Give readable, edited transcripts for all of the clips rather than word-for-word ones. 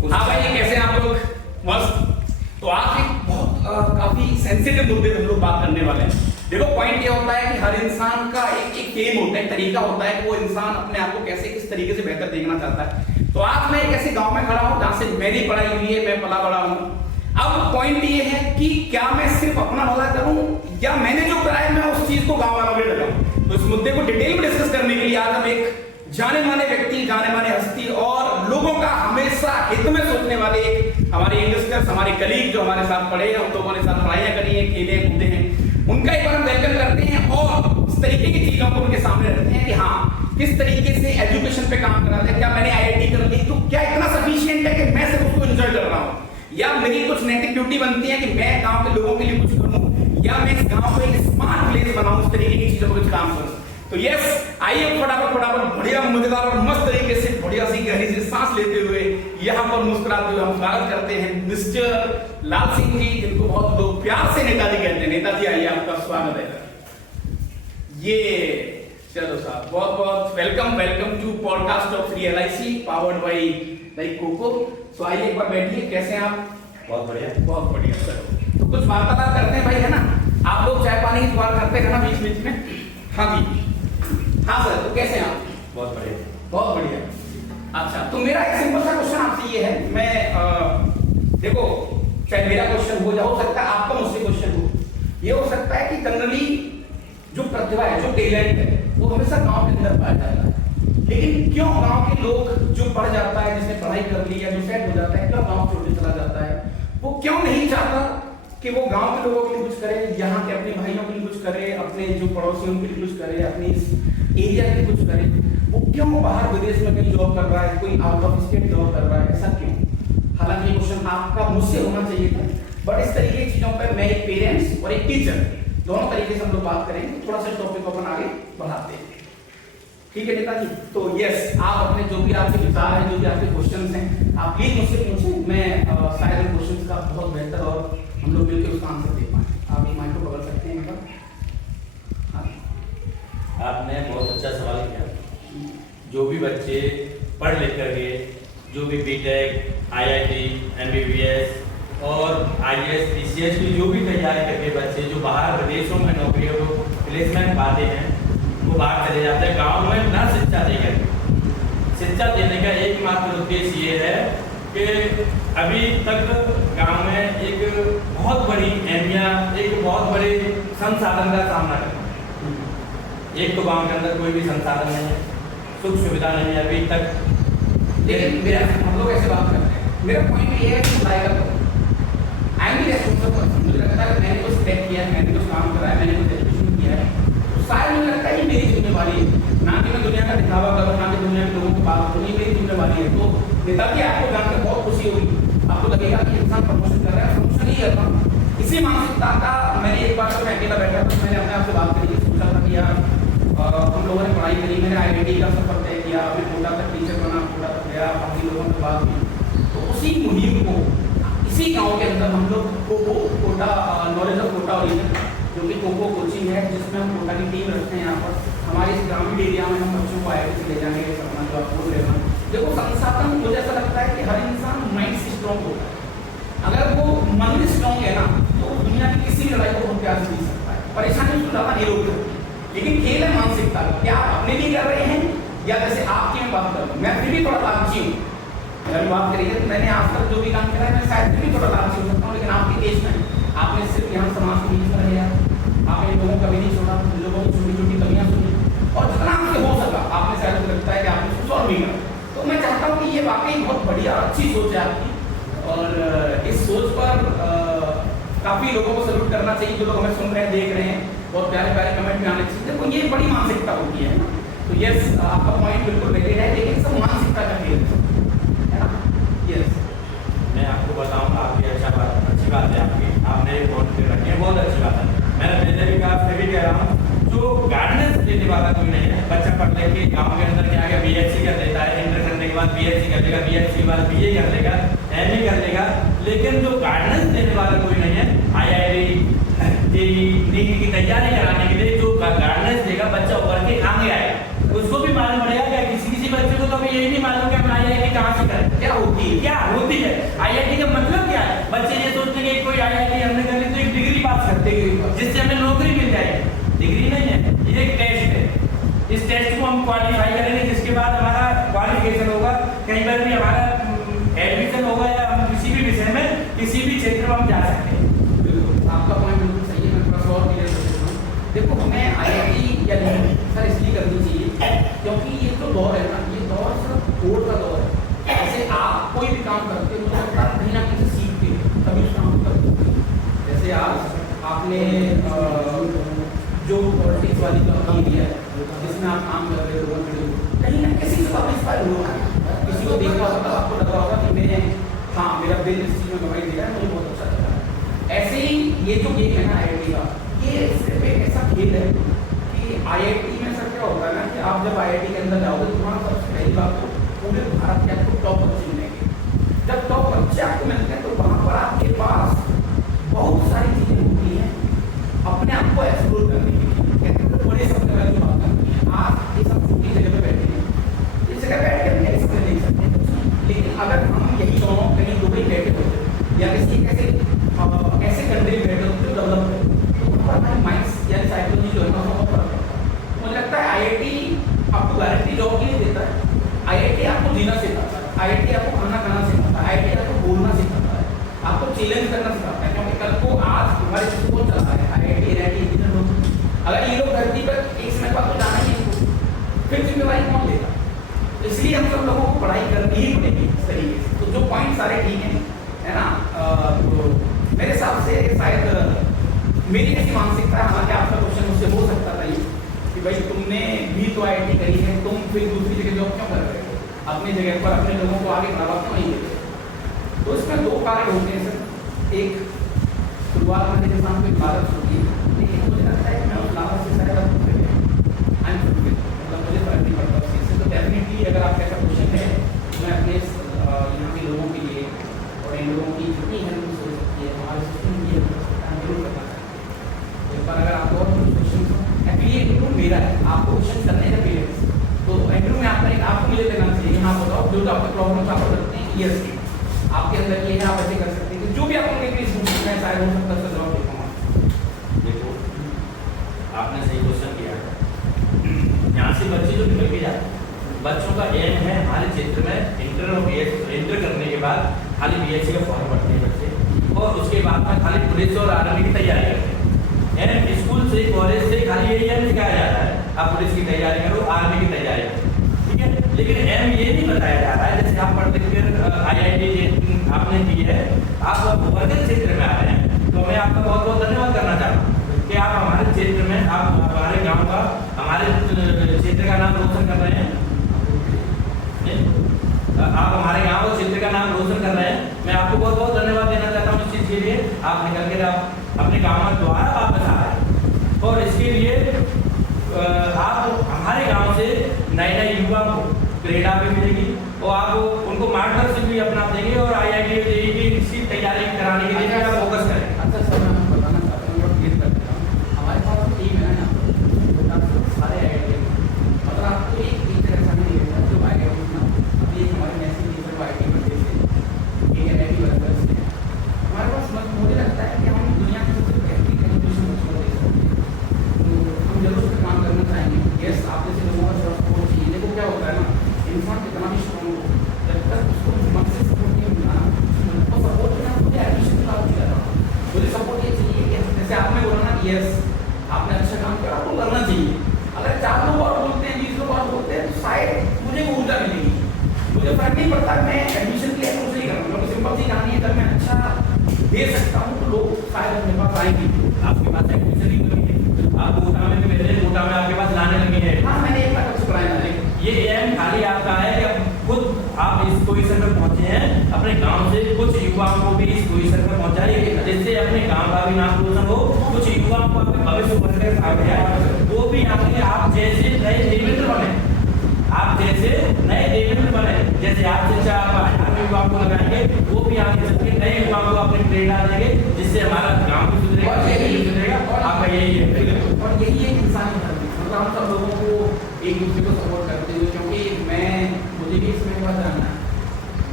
हाँ भाई, कैसे हैं आप लोग? मस्त। तो आज एक बहुत काफी सेंसिटिव मुद्दे पे हम लोग बात करने वाले हैं। देखो, पॉइंट ये होता है कि हर इंसान का एक एम होता है, एक तरीका होता है कि वो इंसान अपने आप को कैसे किस तरीके से बेहतर देखना चाहता है। तो आज मैं एक ऐसे गांव में खड़ा हूँ जहाँ से मेरी पढ़ाई हुई है, मैं पला बड़ा हूँ। अब पॉइंट ये है कि क्या मैं सिर्फ अपना भला करूँ या मैंने जो करा है मैं उस चीज को गाँव वालों में लगाऊं। तो इस मुद्दे को डिटेल में डिस्कस करने के लिए आज हम एक जाने माने व्यक्ति, जाने माने हस्ती और लोगों का हमेशा हित में सोचने वाले हमारे यंगस्टर्स, हमारे कलीग जो हमारे साथ पढ़े हैं, उन लोगों ने साथ पढ़ाइयाँ करी हैं, खेले कूदे हैं, उनका एक बार हम वेलकम करते हैं और इस तरीके की चीजों को उनके सामने रखते हैं कि हाँ, किस तरीके से एजुकेशन पे काम करा है। क्या मैंने IIT कर ली तो क्या इतना सफिशिएंट है कि मैं सिर्फ उसको एंजॉय कर रहा हूँ, या मेरी कुछ नैतिक ड्यूटी बनती है कि मैं गाँव के लोगों के लिए कुछ करूँ, या मैं इस गाँव को एक स्मार्ट प्लेस बनाऊँ, इस तरीके की चीजों को कुछ काम करूँ। तो यस, आइए फटाफट बढ़िया मजेदार और मस्त तरीके से बढ़िया सी गहरी सी सांस लेते हुए यहाँ पर मुस्कुराते हुए हम स्वागत करते हैं मिस्टर लाल सिंह जी, जिनको बहुत लोग प्यार से नेताजी कहते हैं। नेताजी, आइए, आपका स्वागत है। ये चलो साहब, बहुत बहुत welcome to podcast of LIC powered by like cocoa. तो आइए एक बार बैठिए, कैसे हैं आप? बहुत बढ़िया सर। तो कुछ वार्तालाप करते हैं भाई, है ना? आप लोग चाय पानी की बात करते हैं ना बीच बीच में? हाँ जी, हाँ सर। तो कैसे हैं आप? बहुत बढ़िया। अच्छा, तो मेरा एक सिंपल सा क्वेश्चन आपसे ये है, मैं देखो, चाहे मेरा क्वेश्चन हो सकता है आपका मुझसे क्वेश्चन हो, ये हो सकता है कि जनरली जो प्रतिभा है, जो टैलेंट है, वो हमेशा गांव के अंदर पाया जाता है। लेकिन क्यों गांव के लोग, जो पढ़ जाता है, जिसने पढ़ाई कर ली है, जो सेट हो जाता है, क्यों गांव छोड़ के चला जाता है? वो क्यों नहीं चाहता कि वो गांव के लोगों के लिए कुछ करे, यहाँ के अपने भाइयों के लिए कुछ करे, अपने जो पड़ोसियों के लिए कुछ करे, अपने इस एरिया के लिए कुछ करे? वो क्यों बाहर विदेश में कहीं जॉब कर रहा है, कोई आउट ऑफ स्टेट जॉब कर रहा है, ऐसा क्यों? हालांकि ये क्वेश्चन आपका मुझसे होना चाहिए था, बट इस तरीके की चीजों पर मैं एक पेरेंट्स और एक टीचर दोनों तरीके से हम लोग बात करेंगे। थोड़ा सा टॉपिक को अपन आगे बढ़ाते हैं, ठीक है नेताजी? तो यस, आप अपने जो भी आपके विचार हैं, जो भी आपके क्वेश्चन हैं, आप प्लीज मुझसे पूछें। मैं शायद उन क्वेश्चन का बहुत बेहतर और हम लोग मिलकर उसका आंसर दे पाए। आप ये माइक को पकड़ सकते हैं एक बार? आपने बहुत अच्छा सवाल किया। जो भी बच्चे पढ़ लिख करके, जो भी BTech, IIT, MBBS और IAS, PCS की जो भी तैयारी करके बच्चे जो बाहर विदेशों में नौकरियों को प्लेसमेंट पाते हैं, वो बाहर चले जाते हैं गाँव में ना शिक्षा देकर। शिक्षा देने का एकमात्र उद्देश्य ये है कि अभी तक गांव में एक बहुत बड़ी अहमियत, एक बहुत बड़े संसाधन का सामना करना। एक तो गांव के अंदर कोई भी संसाधन नहीं है, सुख सुविधा नहीं है अभी तक। लेकिन हम लोग ऐसे बात करते हैं, मेरा पॉइंट ये है कि पढ़ाई का आई एम रेस्पॉन्सिबल। मुझे लगता है मैंने कुछ स्टेप किया है, मैंने कुछ काम करा है, मैंने कुछ एजुकेशन किया है, तो शायद मुझे लगता है ये मेरी जिम्मेवारी है, ना कि मैं दुनिया का दिखावा करूँ, ना कि दुनिया के लोगों को बात करूँ, ये मेरी जिम्मेवारी है। तो नेताजी, आपको जानकर बहुत खुशी होगी, आपको लगेगा कि इंसान प्रमोशन कर रहा है, प्रमोशन नहीं कर रहा। इसी मानसिकता का मैंने एक बार जब मैं अकेला बैठा था, मैंने अपने आप से बात करी, सोचा था कि यार हम लोगों ने पढ़ाई करी, मैंने IIT का सफर तय किया, अपने कोटा तक टीचर बना, कोटा तक गया, बाकी लोगों से बात हुई। तो उसी मुहिम को इसी गांव के अंदर हम लोग Kota knowledge of Kota origin, जो कि कोको कोचिंग है, जिसमें हम कोटा की टीम रखते हैं। यहाँ पर हमारे इस ग्रामीण एरिया में हम बच्चों को IIT से ले जाएंगे, सपना जो आप बोल रहे हैं। देखो, संसाधन मुझे ऐसा लगता है कि हर इंसान माइंड से स्ट्रॉन्ग होता है। अगर वो मन स्ट्रॉन्ग है ना, तो दुनिया की किसी लड़ाई को बहुत प्यार से जीत सकता है, परेशानी उसको ज्यादा नहीं रोक सकती। लेकिन खेल है मानसिकता, क्या आप अपने लिए कर रहे हैं या जैसे आपकी मैं बात करूँ, मैं फिर भी थोड़ा लालची हूँ। अगर बात करिए तो मैंने आज तक जो भी काम करा है, मैं शायद फिर भी थोड़ा लालची हो सकता हूँ, लेकिन आपके केस में आपने सिर्फ यहाँ समाज के बीच में रहे, आपने लोगों का भी नहीं छोड़ा, लोगों की छोटी छोटी कमियां सुनी, और जितना आपसे हो सका आपने, शायद मुझे लगता है कि आपने कुछ और भी करा। तो मैं चाहता हूँ कि ये वाकई बहुत बढ़िया अच्छी सोच है आपकी, और इस सोच पर काफी लोगों को सल्यूट करना चाहिए, जो लोग हमें सुन रहे हैं, देख रहे हैं। बहुत प्यारे कमेंट में आने चाहिए। देखो, ये बड़ी मानसिकता होती है ना। तो यस, आपका पॉइंट बिल्कुल वैलिड है, लेकिन सब मानसिकता का खेल है ना? यस, मैं आपको बताऊंगा, आपकी अच्छी बात है आपकी, आपने बहुत रखी है, बहुत अच्छी बात है। मैंने पहले भी कहा, फिर भी कह रहा हूँ, जो गाइडेंस देने वाला कोई नहीं है। बच्चा पढ़ ले के गाँव के अंदर क्या गया, BSc कर देता है, इंटर करने के बाद BSc कर लेगा, BSc के बाद BA कर लेगा, MA कर लेगा, लेकिन जो गाइडेंस देने वाला कोई नहीं है। IIT नीट की तैयारी कराने के लिए जो गाइडेंस देगा, बच्चा उभर के आगे आएगा। उसको भी मालूम पड़ेगा, क्या किसी बच्चे को तो अभी यही नहीं मालूम कि हम IIT कहाँ से करें, क्या होगी होती है। क्या होती है? IIT का मतलब क्या है? बच्चे ये सोचते हैं कि कोई IIT हमने कर ली तो एक डिग्री पास करते हैं जिससे हमें नौकरी मिल जाएगी। डिग्री नहीं है, ये एक टेस्ट है। इस टेस्ट को हम क्वालिफाई करेंगे, जिसके बाद हमारा क्वालिफिकेशन होगा, कहीं पर भी हमारा एडमिशन होगा या हम किसी भी विषय में किसी भी क्षेत्र में हम जा सकते हैं। बिल्कुल, आपका पॉइंट बिल्कुल सही है। मैं थोड़ा सा और क्लियर कर देता हूँ। देखो, हमें IIT या सर इसलिए करनी चाहिए क्योंकि ये जो दौर है ना, ये दौर सिर्फ कोड का दौर है। जैसे आप कोई भी काम करते हो, मुझे लगता है कहीं ना कहीं से सीखते हो तभी उस काम को करते हो। जैसे आज आपने जो पॉलिटिक्स वाली जो काम दिया है, जिसमें आप काम कर रहे हो, कहीं ना किसी से आप इंस्पायर हुआ, किसी को देखा होगा, आपको लगा होगा कि मैंने हाँ मेरा दिल इस चीज़ में गवाही दिया है, मुझे बहुत अच्छा लगा। ऐसे ही ये जो गेम है ना IIT का, ये सिर्फ एक ऐसा खेल है कि IIT में सर क्या होता है ना कि आप जब IIT के अंदर जाओगे तो वहाँ सबसे पहली बात तो पूरे भारत के आपको टॉप बच्चे मिलेंगे। जब टॉप बच्चे आपको मिलते हैं तो वहाँ पर आपके पास बहुत सारी चीज़ें होती हैं अपने आप को एक्सप्लोर करने के लिए। कहते हैं बड़े शब्द वाली बात करनी है, आप ये सब छोटी जगह पे बैठे हैं, इस जगह बैठ कर नहीं एक्सप्लेन नहीं सकते। लेकिन अगर हम यही दोनों कहीं दुबई बैठे होते या किसी ऐसे कंट्री में बैठे होते जो डेवलप है, तो हमारे माइंड या साइकोलॉजी जो है ना बहुत फर्क है। मुझे लगता है IIT आपको गारंटी जॉब के लिए देता है, IIT आपको जीना सिखाता है, IIT आपको खाना खाना सिखाता है, IIT आपको बोलना सिखाता है, आपको चैलेंज करना सिखाता है। क्योंकि कल को आज हमारे स्कूल चला है IIT इंजीनियर लोग, अगर ये लोग धरती पर एक समय बाद तो जाना ही नहीं, फिर जिम्मेवारी कौन लेगा? इसलिए हम सब लोगों को पढ़ाई करनी ही पड़ेगी इस तरीके से। तो जो पॉइंट सारे ठीक हैं, है ना? तो मेरे हिसाब से शायद मेरी ऐसी मानसिकता है। हालांकि आपका क्वेश्चन मुझसे हो सकता था ये कि भाई तुमने भी तो IIT करी है, तुम फिर दूसरी जगह जॉब क्यों कर रहे हो? अपनी जगह पर अपने लोगों को आगे बढ़ावा क्यों नहीं देते? तो इसमें दो कारण होते हैं सर। एक, शुरुआत में मेरे सामने कोई लालच होती है, लेकिन मुझे लगता है कि मैं उस लालच से शायद मतलब मुझे फर्क नहीं पड़ता उस चीज़ से। तो डेफिनेटली अगर आपका ऐसा क्वेश्चन है तो मैं अपने यहाँ के लोगों के लिए और इन लोगों की जितनी हेल्प हो सकती है हमारे सिस्टम की जरूर करना चाहिए। एक बार अगर आपको और क्वेश्चन एक्चुअली इंटरव्यू मेरा है, आपको क्वेश्चन करने का पेरेंट्स, तो इंटरव्यू में आपको मुझे देना चाहिए। यहाँ बताओ जो आपके प्रॉब्लम आप रखते हैं क्लियर से, आपके अंदर ये है, आप ऐसे कर सकते हैं। जो भी आपको प्लीज पूछना है शायद हो सकता है जवाब दे पाऊँ। देखो, आपने सही क्वेश्चन किया है। यहाँ से बच्चे जो निकल के जाते हैं, बच्चों का एम है हमारे क्षेत्र में इंटर करने के बाद खाली BSc का फॉर्म भरते हैं बच्चे, और उसके बाद में खाली पुलिस और आर्मी की तैयारी करते हैं। एम स्कूल से कॉलेज से खाली यही एम सिखाया जाता है, आप पुलिस की तैयारी करो, आर्मी की तैयारी करो, ठीक है। लेकिन एम ये नहीं बताया जा रहा है, जैसे आप पढ़ लिख कर IIT आपने की है, आप वर्गल क्षेत्र में आ रहे हैं, तो मैं आपका बहुत बहुत धन्यवाद करना चाहता हूँ कि आप हमारे क्षेत्र में, आप हमारे गांव का, हमारे क्षेत्र का नाम रोशन कर रहे हैं। आप हमारे गांव और क्षेत्र का नाम रोशन कर रहे हैं। मैं आपको बहुत बहुत धन्यवाद देना चाहता हूँ इस चीज़ के लिए। आप निकल कर आप अपने गाँव में दोबारा वापस आ रहे हैं, और इसके लिए आप हमारे गांव से नए नए युवा को प्रेरणा भी मिलेगी, और आप उनको मार्गदर्शन भी अपना देंगे, और IIT JEE की इसकी तैयारी कराने के लिए आप फोकस करें। अच्छा सर, मैं आपको बताना चाहता हूँ और क्लियर कर देता हूँ, हमारे पास टीम है ना सारे IIT, मतलब आपको एक टीचर ऐसा नहीं देगा जो IIT ना, अभी एक हमारे नेशनल टीचर को IT में देते हैं, NIT वर्कर्स हैं हमारे पास। मुझे लगता है कि हम दुनिया की सबसे बेहतरीन एजुकेशन बच्चों को दे सकते हैं, तो हम जरूर उस पर काम करना चाहेंगे। यस, आप जैसे लोगों का सपोर्ट चाहिए। देखो क्या होता है ना, इंसान कितना भी स्ट्रॉन्ग हो, जब तक उसको मन से सपोर्ट नहीं मिला तो सपोर्ट बिना मुझे एडमिशन की बात नहीं कर रहा हूँ। मुझे सपोर्ट ये चाहिए कि जैसे आपने बोला ना कि यस आपने अच्छा काम किया, आपको करना चाहिए। अगर 4 लोग और बोलते हैं, 20 लोग और बोलते हैं, तो शायद मुझे वो ऊर्जा मिलेगी। मुझे फर्क नहीं पड़ता मैं एडमिशन के लिए अप्रोच नहीं कर रहा हूँ, क्योंकि सिंपल सी कहानी है, अगर मैं अच्छा दे सकता हूँ तो लोग शायद अपने पास आएंगे। आपके पास एडमिशन ही नहीं है, आप कोटा में पहले कोटा में आपके पास लाने लगे हैं। हाँ, मैंने 1 लाख चुकाया है। ये एम खाली आपका है कि खुद आप इस पोजीशन पर पहुंचे हैं, अपने गांव से कुछ युवाओं को भी इस पोजीशन पर पहुंचाइए, जिससे अपने गांव का भी नाम रोशन हो, कुछ युवाओं को अपने भविष्य बनकर आगे आए, वो भी आगे आप जैसे नए देवेंद्र बने, आप जैसे नए देवेंद्र बने, जैसे आप शिक्षा आप युवाओं को लगाएंगे, वो भी आगे चल के नए युवाओं को अपनी प्रेरणा देंगे, जिससे हमारा गाँव भी सुधरेगा। आपका यही है, और यही एक इंसान मतलब हम सब लोगों को एक दूसरे को सपोर्ट करते हुए, क्योंकि मुझे भी इसमें बात जानना है,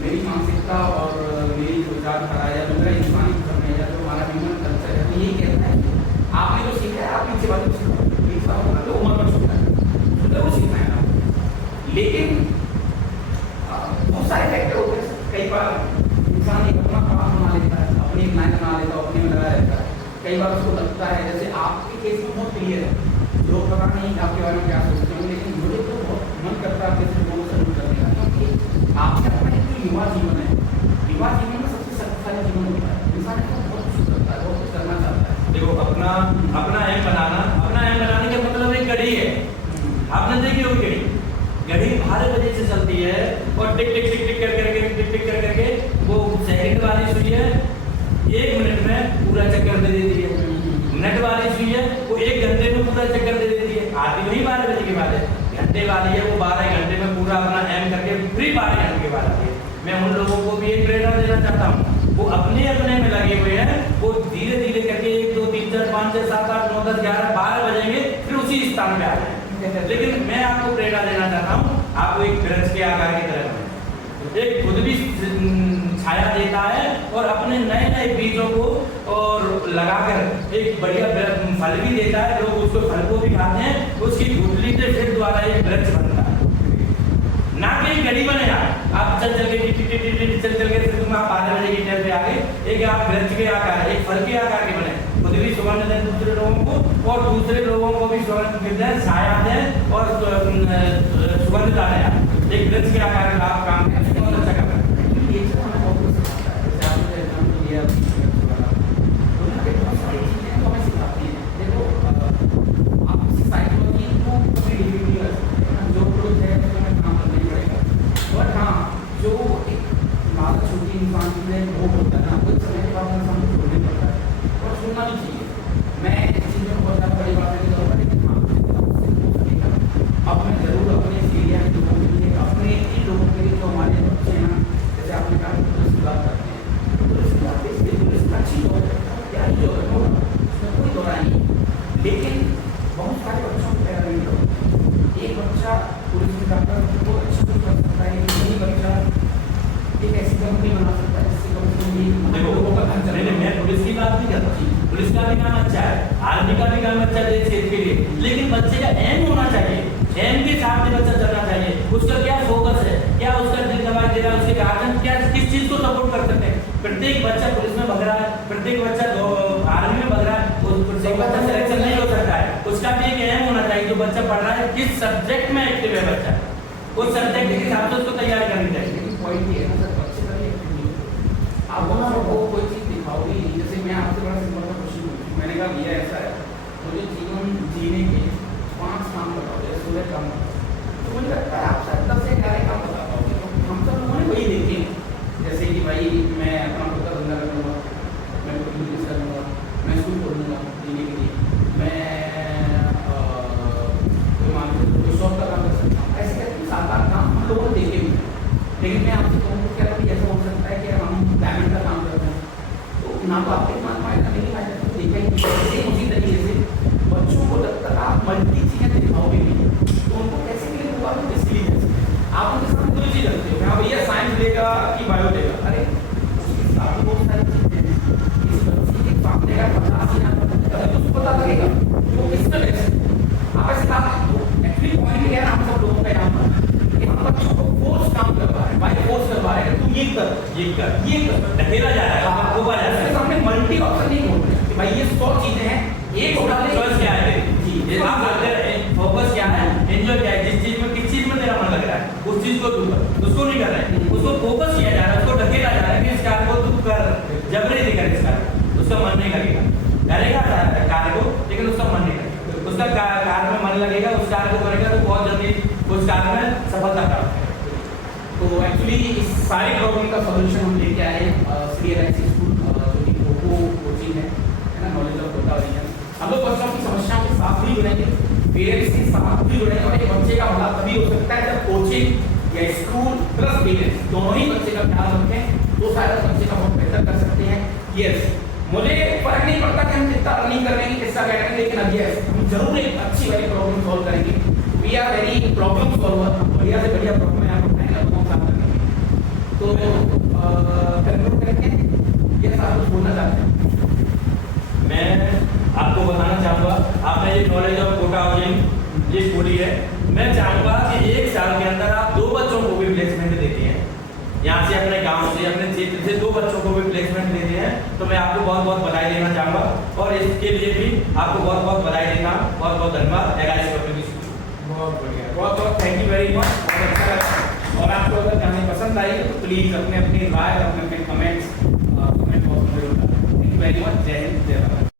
मेरी मानसिकता और मेरी विचारधारा या मेरा इंसानी धर्म है या जो हमारा ह्यूमन कल्चर है वो यही कहता है कि आपने जो सीखा है आप नीचे वाले तो उम्र पर छूटा है वो सीखना है आपको। लेकिन बहुत सारे फैक्टर होते हैं। कई बार इंसान एक अपना काम बना लेता है, अपनी एक लाइन बना लेता है, अपने में लगा रहता है। कई बार उसको लगता है, जैसे आपके केस में बहुत क्लियर है, लोग पता नहीं आपके बारे में क्या सोचते हैं, लेकिन मुझे तो बहुत मन करता है कि लोगों से दूर करने का, क्योंकि आपका अपना एक जो युवा जीवन है, युवा जीवन में सबसे शक्तिशाली जीवन होता है। इंसान को बहुत कुछ करता है, बहुत कुछ करना चाहता है। देखो अपना एम बनाने का मतलब एक घड़ी है। आपने देखी होगी घड़ी 12 बजे से चलती है और टिक टिक टिक टिक कर करके वो सेकंड वाली सुई है 1 मिनट में पूरा चक्कर दे देती है। मिनट वाली सुई है वो 1 घंटे में पूरा चक्कर दे देती है। आती वही 12 बजे के बाद है। घंटे वाली है वो 12 घंटे में पूरा अपना एम करके फिर 12 घंटे के बाद आती है। मैं उन लोगों को भी एक प्रेरणा देना चाहता हूँ, वो अपने में लगे हुए हैं, वो धीरे धीरे करके 1 2 3 4 5 6 7 8 9 10 11 12 बजेंगे फिर उसी स्थान पे आ जाएंगे। लेकिन मैं आपको प्रेरणा देना चाहता हूँ, आपको एक वृक्ष के आकार की तरह बने, एक खुद भी छाया देता है और अपने नए नए बीजों को और लगाकर एक बढ़िया फल भी देता है। लोग उसको फल को भी खाते हैं, उसकी गुठली से फिर द्वारा एक वृक्ष बनता है, ना कि एक घड़ी बनेगा। आप चल के फिर तुम आप 12 बजे की टाइम पे आ गए, एक आप वृक्ष के आकार, एक फल के आकार के बने, खुद भी सुगंध दें दूसरे लोगों को और दूसरे लोगों को भी सुगंध दें, छाया दें और सुगंध दें। एक वृक्ष के आकार का आप काम करें, बहुत अच्छा काम है। ये चीज़ हमें बहुत कुछ सिखाता है। जैसे आपने एग्जाम्पल लिया दुनिया के बहुत सारी चीज़ें तो हमें सिखाती हैं। देखो आप साइकोलॉजी को कभी रिव्यू नहीं कर सकते, जो कुछ है उसमें हमें काम करना ही पड़ेगा। बट हाँ, जो एक माता छोटी इंसान की में भोग होता है ना, वो समय के बाद इंसान को छोड़ना पड़ता है और छोड़ना भी चाहिए। मैं इस चीज़ में बहुत ज़्यादा बड़ी बात नहीं करूँगा, लेकिन हाँ अब मैं जरूर अपने एरिया के लोगों के लिए, अपने इन लोगों के लिए जो हमारे बच्चे हैं ना, जैसे आपने कहा पुलिस की बात करते हैं, पुलिस की बात इसलिए पुलिस अच्छी जॉब है, क्या ही जॉब है, उसमें कोई दौरा नहीं। लेकिन बहुत सारे बच्चों को पैरामीटर होते हैं। एक बच्चा पुलिस में जाकर बहुत अच्छा कुछ कर सकता है, एक बच्चा एक ऐसी कंपनी बना सकता है जिससे कंपनी लोगों का खर्चा। मैं पुलिस की बात नहीं करता, पुलिस का भी काम अच्छा है, आर्मी का भी काम अच्छा है देश हित के लिए, लेकिन बच्चे का एम होना चाहिए, एम के साथ में बच्चा चलना चाहिए। उसका क्या फोकस है, क्या उसका दिल दबाई दे रहा है, उसके गार्जियन क्या किस चीज को सपोर्ट कर सकते हैं। प्रत्येक बच्चा पुलिस में भग रहा है, प्रत्येक बच्चा आर्मी में भग रहा है, प्रत्येक बच्चा सिलेक्शन नहीं हो सकता है। उसका भी एक एम होना चाहिए, जो बच्चा पढ़ रहा है किस सब्जेक्ट में एक्टिव है बच्चा, उस सब्जेक्ट के हिसाब से उसको तैयारी करनी चाहिए। पॉइंट ये है ना सर, बच्चे का भी एक्टिव आप वहाँ को कोई चीज़ दिखाओगे नहीं। जैसे मैं आपसे बड़ा सिंपल सा क्वेश्चन पूछूँ, मैंने कहा भैया ऐसा है, मुझे जीवन जीने के 5 काम बताओ, जैसे सुबह काम बताओ, तो मुझे लगता है आप शायद 10 से 11 काम बता पाओगे। तो हम सब लोगों ने वही देखे, जैसे कि भाई मैं अपना खुद का धंधा करूँगा, मैं कोई बिजनेस करूँगा, मैं स्कूल खोलूँगा जीने के लिए, मैं कोई मार्केट कोई शॉप का काम कर सकता हूँ। ऐसे करके 7-8 काम हम लोगों ने देखे भी। लेकिन मैं आपसे कहूँ तो क्या कभी ऐसा हो सकता है कि हम पेमेंट का काम करते हैं तो ना तो आपके पास फायदा नहीं फायदा, तो देखेंगे उसी तरीके से बच्चों को जब तक आप मल्टी चीज़ें दिखाओगे नहीं तो उनको कैसे मिले होगा, तो इसलिए आप उनके साथ 2 चीज़ रखते हो, हाँ भैया साइंस लेगा कि बायो लेगा, अरे उसके साथ बहुत सारी चीज़ें हैं। इस बच्चे के सामने का 50,000 तो उसको पता लगेगा वो किसका ले आप ऐसे काम एक्चुअली पॉइंट क्या है हम सब लोगों का यहाँ पर कि हम बच्चों को फोर्स काम करवा रहे हैं, बाय फोर्स करवा रहे हैं, तुम ये कर ढकेला जा रहा है, ऊपर जा रहा है। सामने मल्टी ऑप्शन नहीं बोल रहे कि भाई ये 100 चीजें हैं, एक चॉइस क्या है जी, ये आप फोकस क्या है, एंजॉय क्या है, जिस चीज में किस चीज में तेरा मन लग रहा है उस चीज को तू कर, उसको नहीं कर रहा है, उसको फोकस किया जा रहा है, उसको ढकेला जा रहा है कि इस कार्य को तू कर, जबरी नहीं कर, इस कार्य उसका मन नहीं लगेगा, करेगा कार्य को लेकिन उसका मन नहीं लगेगा, उसका कार्य में मन लगेगा, उस कार्य को करेगा तो बहुत जल्दी उस कार्य में सफलता प्राप्त करेगा। तो एक्चुअली इस सारे प्रॉब्लम का सॉल्यूशन हम लेके आए श्री एलआईसी स्कूल जो कि खो कोचिंग है ना, नॉलेज ऑफ कोटा रीजन। हम लोग बच्चों की समस्याओं के साथ भी जुड़ेंगे, पेरेंट्स के साथ भी जुड़ेंगे और एक बच्चे का भला तभी हो सकता है जब कोचिंग या स्कूल प्लस पेरेंट्स दोनों ही बच्चे का ख्याल रखें, तो शायद बच्चे का बहुत बेहतर कर सकते हैं। यस, मुझे फर्क नहीं पड़ता कि हम कितना रनिंग कर लेंगे, कितना बैठेंगे, लेकिन अब यस हम जरूर एक अच्छी वाली प्रॉब्लम सॉल्व करेंगे। We are very problem solver, बढ़िया से बढ़िया प्रॉब्लम है आपको तो कंक्लूड करके ये सब कुछ बोलना चाहते हैं। मैं आपको बताना चाहूँगा, आपने ये नॉलेज ऑफ कोटा हाउसिंग ये खोली है। मैं चाहूँगा कि 1 साल के अंदर आप 2 बच्चों को भी प्लेसमेंट देते हैं, यहाँ से अपने गांव से अपने क्षेत्र से 2 बच्चों को भी प्लेसमेंट देते हैं, तो मैं आपको बहुत बहुत बधाई देना चाहूँगा और इसके लिए भी आपको बहुत बहुत बधाई देता हूँ। बहुत बहुत धन्यवाद। LIC public school. बहुत बढ़िया, बहुत बहुत थैंक यू वेरी मच, बहुत अच्छा लगा। और आपको अगर कहानी पसंद आई तो प्लीज़ अपने अपनी राय और अपने कमेंट्स कमेंट बॉक्स में जरूर डालें। Thank you very much. जय हिंद, जय भारत।